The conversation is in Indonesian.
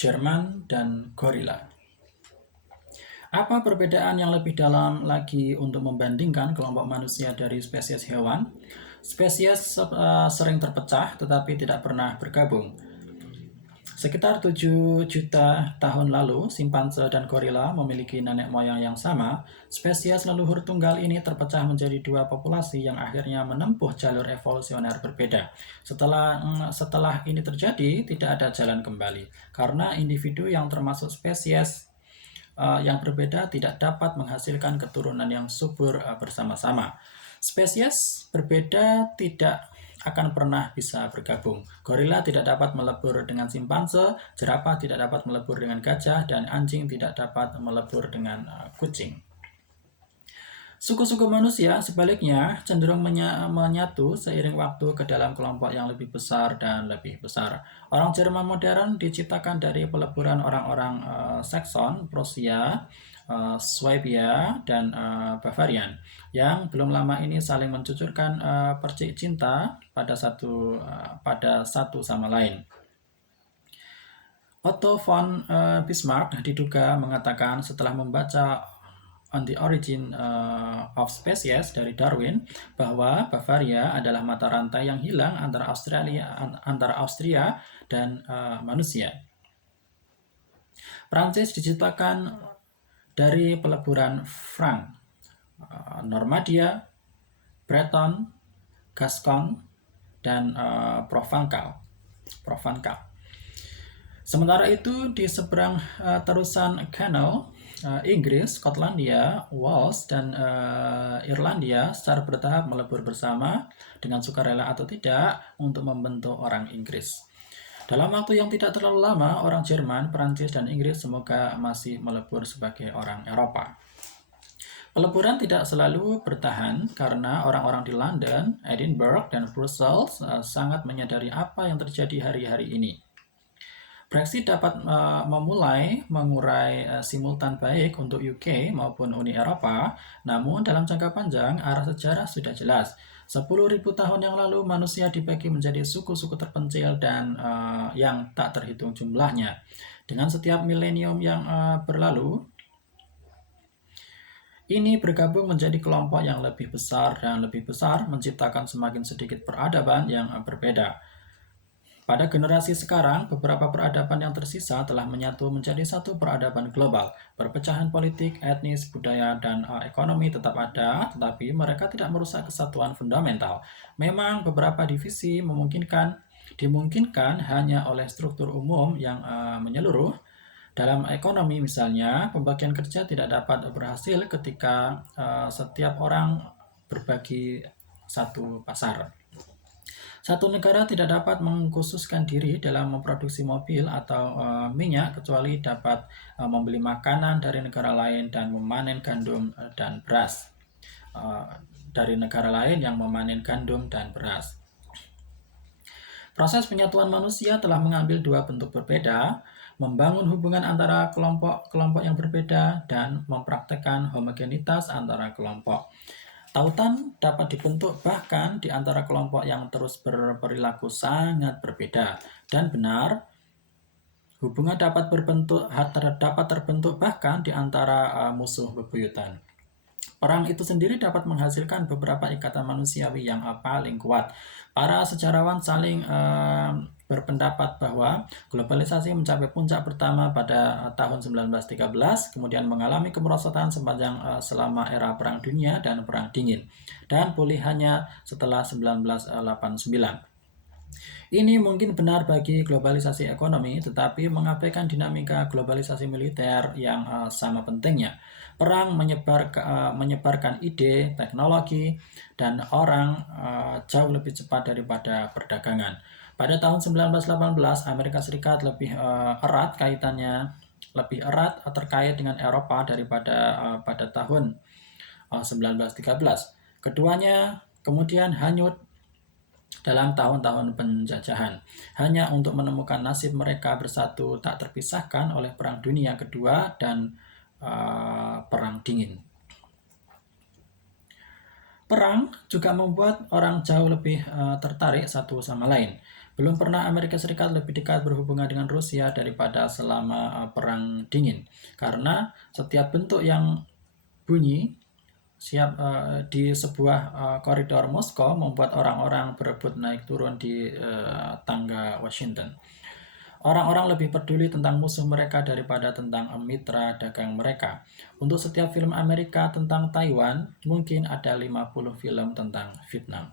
Jerman dan gorila. Apa perbedaan yang lebih dalam lagi untuk membandingkan kelompok manusia dari spesies hewan? Spesies sering terpecah tetapi tidak pernah bergabung. Sekitar 7 juta tahun lalu, simpanse dan gorila memiliki nenek moyang yang sama. Spesies leluhur tunggal ini terpecah menjadi dua populasi yang akhirnya menempuh jalur evolusioner berbeda. Setelah ini terjadi, tidak ada jalan kembali, karena individu yang termasuk spesies yang berbeda tidak dapat menghasilkan keturunan yang subur bersama-sama. Spesies berbeda tidak akan pernah bisa bergabung. Gorila tidak dapat melebur dengan simpanse, jerapah tidak dapat melebur dengan gajah, dan anjing tidak dapat melebur dengan kucing. Suku-suku manusia sebaliknya cenderung menyatu seiring waktu ke dalam kelompok yang lebih besar dan lebih besar. Orang Jerman modern diciptakan dari peleburan orang-orang Saxon, Prussia, Swabia, dan Bavarian yang belum lama ini saling mencucurkan percik cinta pada satu sama lain. Otto von Bismarck diduga mengatakan setelah membaca On the Origin of Species dari Darwin bahwa Bavaria adalah mata rantai yang hilang antara Austria dan manusia. Prancis diciptakan dari peleburan Frank, Normandia, Breton, Gascon, dan Provençal. Sementara itu di seberang terusan Canal, Inggris, Skotlandia, Wales, dan Irlandia secara bertahap melebur bersama dengan sukarela atau tidak untuk membentuk orang Inggris. Dalam waktu yang tidak terlalu lama, orang Jerman, Perancis, dan Inggris semoga masih melebur sebagai orang Eropa. Peleburan tidak selalu bertahan karena orang-orang di London, Edinburgh, dan Brussels sangat menyadari apa yang terjadi hari-hari ini. Brexit dapat memulai mengurai simultan baik untuk UK maupun Uni Eropa, namun dalam jangka panjang arah sejarah sudah jelas. 10.000 tahun yang lalu manusia dibagi menjadi suku-suku terpencil dan yang tak terhitung jumlahnya. Dengan setiap milenium yang berlalu, ini bergabung menjadi kelompok yang lebih besar dan lebih besar, menciptakan semakin sedikit peradaban yang berbeda. Pada generasi sekarang, beberapa peradaban yang tersisa telah menyatu menjadi satu peradaban global. Perpecahan politik, etnis, budaya, dan ekonomi tetap ada, tetapi mereka tidak merusak kesatuan fundamental. Memang beberapa divisi dimungkinkan hanya oleh struktur umum yang menyeluruh. Dalam ekonomi misalnya, pembagian kerja tidak dapat berhasil ketika setiap orang berbagi satu pasar. Satu negara tidak dapat mengkhususkan diri dalam memproduksi mobil atau minyak kecuali dapat membeli makanan dari negara lain dan memanen gandum dan beras. Dari negara lain yang memanen gandum dan beras. Proses penyatuan manusia telah mengambil dua bentuk berbeda, membangun hubungan antara kelompok-kelompok yang berbeda dan mempraktekkan homogenitas antara kelompok. Tautan dapat dibentuk bahkan di antara kelompok yang terus berperilaku sangat berbeda. Dan benar, hubungan dapat terbentuk bahkan di antara musuh bebuyutan. Perang itu sendiri dapat menghasilkan beberapa ikatan manusiawi yang paling kuat. Para sejarawan saling berpendapat bahwa globalisasi mencapai puncak pertama pada tahun 1913, kemudian mengalami kemerosotan selama era Perang Dunia dan Perang Dingin, dan pulih hanya setelah 1989. Ini mungkin benar bagi globalisasi ekonomi, tetapi mengabaikan dinamika globalisasi militer yang sama pentingnya. Perang menyebarkan ide, teknologi, dan orang jauh lebih cepat daripada perdagangan. Pada tahun 1918, Amerika Serikat lebih erat terkait dengan Eropa daripada pada tahun 1913. Keduanya kemudian hanyut dalam tahun-tahun penjajahan, hanya untuk menemukan nasib mereka bersatu tak terpisahkan oleh Perang Dunia Kedua dan Perang Dingin. Perang juga membuat orang jauh lebih tertarik satu sama lain. Belum pernah Amerika Serikat lebih dekat berhubungan dengan Rusia daripada selama Perang Dingin. Karena setiap bentuk yang bunyi di sebuah koridor Moskow membuat orang-orang berebut naik turun di tangga Washington. Orang-orang lebih peduli tentang musuh mereka daripada tentang mitra dagang mereka. Untuk setiap film Amerika tentang Taiwan, mungkin ada 50 film tentang Vietnam.